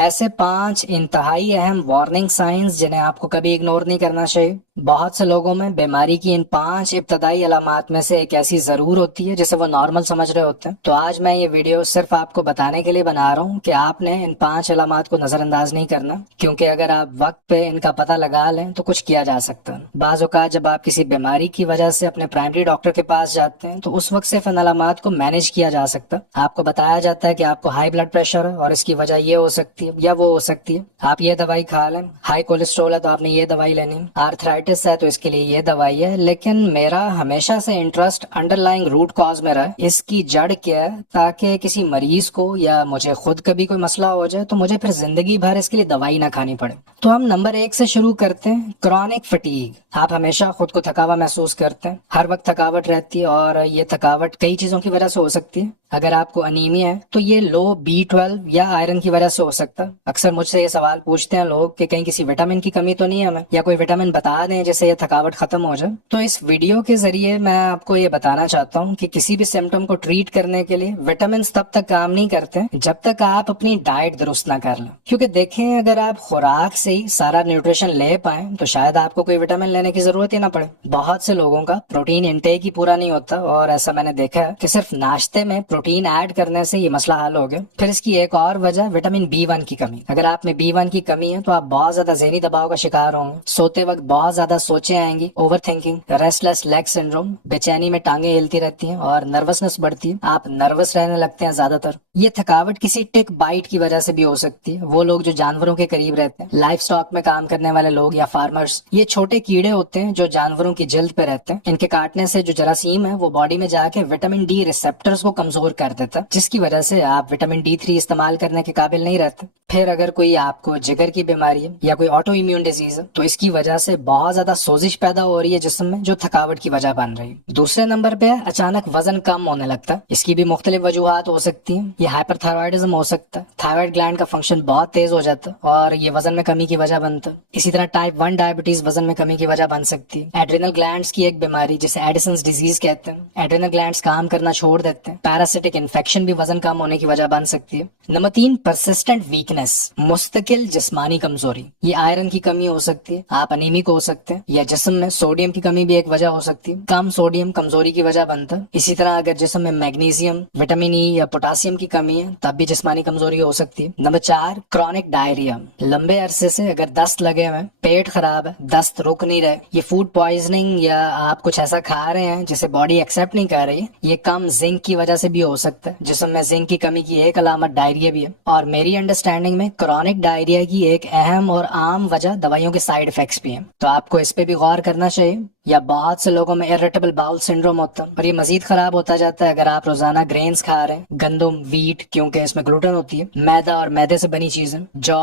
ایسے 5 انتہائی اہم وارننگ سائنز جنہیں آپ کو کبھی اگنور نہیں کرنا چاہیے۔ بہت سے لوگوں میں بیماری کی ان 5 ابتدائی علامات میں سے ایک ایسی ضرور ہوتی ہے جسے وہ نارمل سمجھ رہے ہوتے ہیں۔ تو آج میں یہ ویڈیو صرف آپ کو بتانے کے لیے بنا رہا ہوں کہ آپ نے ان 5 علامات کو نظر انداز نہیں کرنا، کیونکہ اگر آپ وقت پہ ان کا پتہ لگا لیں تو کچھ کیا جا سکتا ہے۔ بعض اوقات جب آپ کسی بیماری کی وجہ سے اپنے پرائمری ڈاکٹر کے پاس جاتے ہیں تو اس وقت صرف ان علامات کو مینیج کیا جا سکتا ہے۔ آپ کو بتایا جاتا ہے کہ آپ کو ہائی بلڈ پریشر ہے اور اس کی وجہ یہ ہو سکتی ہے یا وہ ہو سکتی ہے، آپ یہ دوائی کھا لیں۔ ہائی کولیسٹرول ہے تو آپ نے یہ دوائی لینی ہے، آرتھرائٹس ہے تو اس کے لیے یہ دوائی ہے۔ لیکن میرا ہمیشہ سے interest under lying root cause میں رہا ہے، اس کی جڑ کیا ہے، تاکہ کسی مریض کو یا مجھے خود کبھی کوئی مسئلہ ہو جائے تو مجھے پھر زندگی بھر اس کے لیے دوائی نہ کھانی پڑے۔ تو ہم نمبر 1 سے شروع کرتے ہیں، کرونک فٹیگ۔ آپ ہمیشہ خود کو تھکا ہوا محسوس کرتے ہیں، ہر وقت تھکاوٹ رہتی ہے، اور یہ تھکاوٹ کئی چیزوں کی وجہ سے ہو سکتی ہے۔ اگر آپ کو انیمیا ہے تو یہ لو B12 یا آئرن کی وجہ سے ہو سکتا ہے۔ اکثر مجھ سے یہ سوال پوچھتے ہیں لوگ کہ کہیں کسی وٹامن کی کمی تو نہیں ہے ہمیں، یا کوئی وٹامن بتا دیں جس سے یہ تھکاوٹ ختم ہو جائے۔ تو اس ویڈیو کے ذریعے میں آپ کو یہ بتانا چاہتا ہوں کہ کسی بھی سمٹم کو ٹریٹ کرنے کے لیے وٹامنس تب تک کام نہیں کرتے جب تک آپ اپنی ڈائٹ درست نہ کر لیں، کیونکہ دیکھیں اگر آپ خوراک سے ہی سارا نیوٹریشن لے پائیں تو شاید آپ کو کوئی وٹامن لینے کی ضرورت ہی نہ پڑے۔ بہت سے لوگوں کا پروٹین انٹیک ہی پورا نہیں ہوتا، اور ایسا میں نے دیکھا ہے کہ صرف ناشتے میں پروٹین ایڈ کرنے سے یہ مسئلہ حل ہو گیا۔ پھر اس کی ایک اور وجہ وٹامن B1 کی کمی۔ اگر آپ میں B1 کی کمی ہے تو آپ بہت زیادہ ذہنی دباؤ کا شکار ہوں گے، سوتے وقت بہت زیادہ سوچیں آئیں گی، اوور تھنکنگ، ریسٹ لیس لیگ سنڈروم، بے چینی میں ٹانگیں ہلتی رہتی ہیں اور نروسنس بڑھتی ہے، آپ نروس رہنے لگتے ہیں زیادہ تر۔ یہ تھکاوٹ کسی ٹک بائٹ کی وجہ سے بھی ہو سکتی ہے۔ وہ لوگ جو جانوروں کے قریب رہتے ہیں، لائف سٹاک میں کام کرنے والے لوگ یا فارمرز، یہ چھوٹے کیڑے ہوتے ہیں جو جانوروں کی جلد پہ رہتے ہیں، ان کے کاٹنے سے جو جراثیم ہے وہ باڈی میں جا کے وٹامن ڈی ریسپٹرز کو کمزور کر دیتا ہے، جس کی وجہ سے آپ وٹامن D3 استعمال کرنے کے قابل نہیں رہتے۔ پھر اگر کوئی آپ کو جگر کی بیماری ہے یا کوئی آٹو امیون ڈیزیز ہے تو اس کی وجہ سے بہت زیادہ سوزش پیدا ہو رہی ہے جسم میں، جو تھکاوٹ کی وجہ بن رہی ہے۔ دوسرے نمبر پہ اچانک وزن کم ہونے لگتا ہے۔ اس کی بھی مختلف وجوہات ہو سکتی ہیں۔ یہ ہائپر تھائرائڈزم ہو سکتا ہے، تھائرائڈ گلینڈ کا فنکشن بہت تیز ہو جاتا ہے اور یہ وزن میں کمی کی وجہ بنتا ہے۔ اسی طرح ٹائپ 1 ڈائبٹیز وزن میں کمی کی وجہ بن سکتی ہے۔ ایڈرینل گلینڈز کی ایک بیماری جسے ایڈیسنز ڈیزیز کہتے ہیں، ایڈرینل گلینڈز کام کرنا چھوڑ دیتے ہیں۔ پیراسائٹک انفیکشن بھی وزن کم ہونے کی وجہ بن سکتی ہے۔ نمبر 3، پرسسٹنٹ ویکنس، مستقل جسمانی کمزوری۔ یہ آئرن کی کمی ہو سکتی ہے، آپ انیمک ہو سکتے ہیں، یا جسم میں سوڈیم کی کمی بھی ایک وجہ ہو سکتی ہے۔ کم سوڈیم کمزوری کی وجہ بنتا ہے۔ اسی طرح اگر جسم میں میگنیزیم، وٹامن ای یا پوٹاسیم کی کمی ہے تب بھی جسمانی کمزوری ہو سکتی ہے۔ نمبر 4، کرونک ڈائریا، لمبے عرصے سے اگر دست لگے ہوئے، پیٹ خراب ہے، دست رک نہیں رہے، یہ فوڈ پوائزننگ یا آپ کچھ ایسا کھا رہے ہیں جسے باڈی ایکسیپٹ نہیں کر رہی، یہ کم زنک کی وجہ سے بھی ہو سکتا ہے۔ جسم میں زنک کی کمی کی ایک علامت ڈائریا بھی ہے، اور میری انڈرسٹینڈنگ میں کرونک ڈائریا کی ایک اہم اور عام وجہ دوائیوں کے سائیڈ افیکٹس بھی ہیں، تو آپ کو اس پہ بھی غور کرنا چاہیے۔ یا بہت سے لوگوں میں irritable bowel syndrome ہوتا ہے، اور یہ مزید خراب ہوتا جاتا ہے اگر آپ روزانہ گرینز کھا رہے ہیں، گندم، ویٹ، کیونکہ اس میں گلوٹن ہوتی ہے، میدا اور میدے سے بنی چیزیں، جو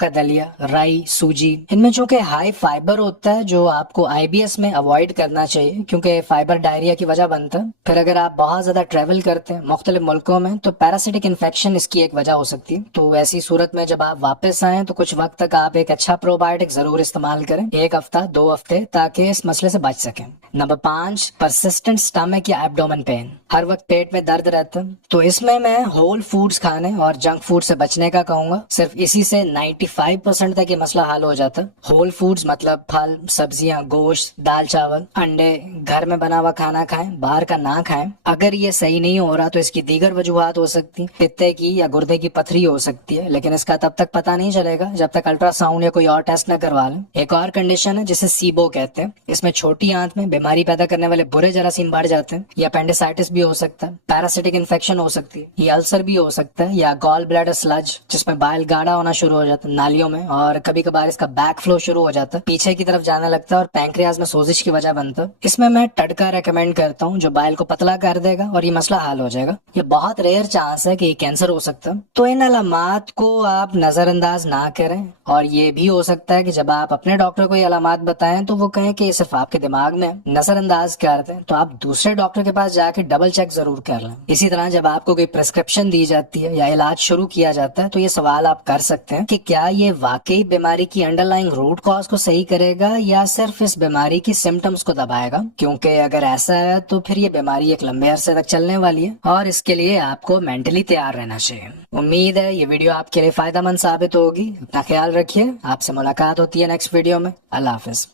کا دلیا، رائی، سوجی، ان میں چونکہ ہائی فائبر ہوتا ہے جو آپ کو IBS میں اوائڈ کرنا چاہیے، کیونکہ فائبر ڈائریا کی وجہ بنتا ہے۔ پھر اگر آپ بہت زیادہ ٹریول کرتے ہیں مختلف ملکوں میں تو پیراسائٹک انفیکشن اس کی ایک وجہ ہو سکتی ہے۔ تو ایسی صورت میں جب آپ واپس آئیں تو کچھ وقت تک آپ ایک اچھا پرو بایوٹک ضرور استعمال کریں، 1 ہفتہ 2 ہفتے، تاکہ اس مسئلے سے بچ سکیں۔ نمبر 5، پرسسٹنٹ سٹمک یا ایبڈومن پین، ہر وقت پیٹ میں درد رہتا ہے، تو اس میں ہول فوڈز کھانے اور جنک فوڈ سے بچنے کا کہوں گا۔ صرف اسی سے 95% تک یہ مسئلہ حل ہو جاتا ہے۔ ہول فوڈز مطلب پھل، سبزیاں، گوشت، دال، چاول، انڈے، گھر میں بنا ہوا کھانا کھائیں، باہر کا نہ کھائیں۔ اگر یہ صحیح نہیں ہو رہا تو اس کی دیگر وجوہات ہو سکتی، پتے کی یا گردے کی پتھری ہو سکتی ہے، لیکن اس کا تب تک پتہ نہیں چلے گا جب تک الٹرا ساؤنڈ یا کوئی اور ٹیسٹ نہ کروا لیں۔ ایک اور کنڈیشن ہے جسے سیبو کہتے ہیں، اس میں چھوٹی آنت میں بیماری پیدا کرنے والے برے جراثیم بڑھ جاتے ہیں، یا اپینڈیسائٹس بھی ہو سکتا ہے، پیراسائٹک انفیکشن ہو سکتی ہے، یہ السر بھی ہو سکتا ہے، یا گال بلیڈر سلج جس میں بائل گاڑھا ہونا شروع ہو جاتا ہے نالیوں میں، اور کبھی کبھار اس کا بیک فلو شروع ہو جاتا ہے، پیچھے کی طرف جانے لگتا ہے اور پینکریاز میں سوزش کی وجہ بنتا ہے۔ اس میں ٹٹکا ریکمینڈ کرتا ہوں جو بائل کو پتلا کر دے گا اور یہ مسئلہ حل ہو جائے گا۔ یہ بہت ریئر چانس ہے کہ یہ کینسر ہو سکتا ہے، تو ان علامات کو آپ نظر انداز نہ کریں، اور یہ بھی ہو سکتا ہے کہ جب آپ اپنے ڈاکٹر کو یہ علامات بتائیں تو وہ کہیں کہ یہ صرف آپ کے دماغ میں نظر انداز کر دیں تو آپ دوسرے ڈاکٹر کے پاس جا کے ڈبل چیک ضرور کر لیں۔ اسی طرح جب آپ کو کوئی پرسکرپشن دی جاتی ہے یا علاج شروع کیا جاتا ہے تو یہ سوال آپ کر سکتے ہیں کہ کیا یہ واقعی بیماری کی انڈر لائنگ روٹ کاز کو صحیح کرے گا یا صرف اس بیماری کی سمٹمز کو دبائے گا، کیونکہ اگر ایسا ہے تو پھر یہ بیماری ایک لمبے عرصے تک چلنے والی ہے اور اس کے لیے آپ کو مینٹلی تیار رہنا چاہیے۔ امید ہے یہ ویڈیو آپ کے لیے فائدہ مند ثابت ہوگی۔ اپنا خیال رکھیے، آپ سے ملاقات ہوتی ہے نیکسٹ ویڈیو میں۔ اللہ حافظ۔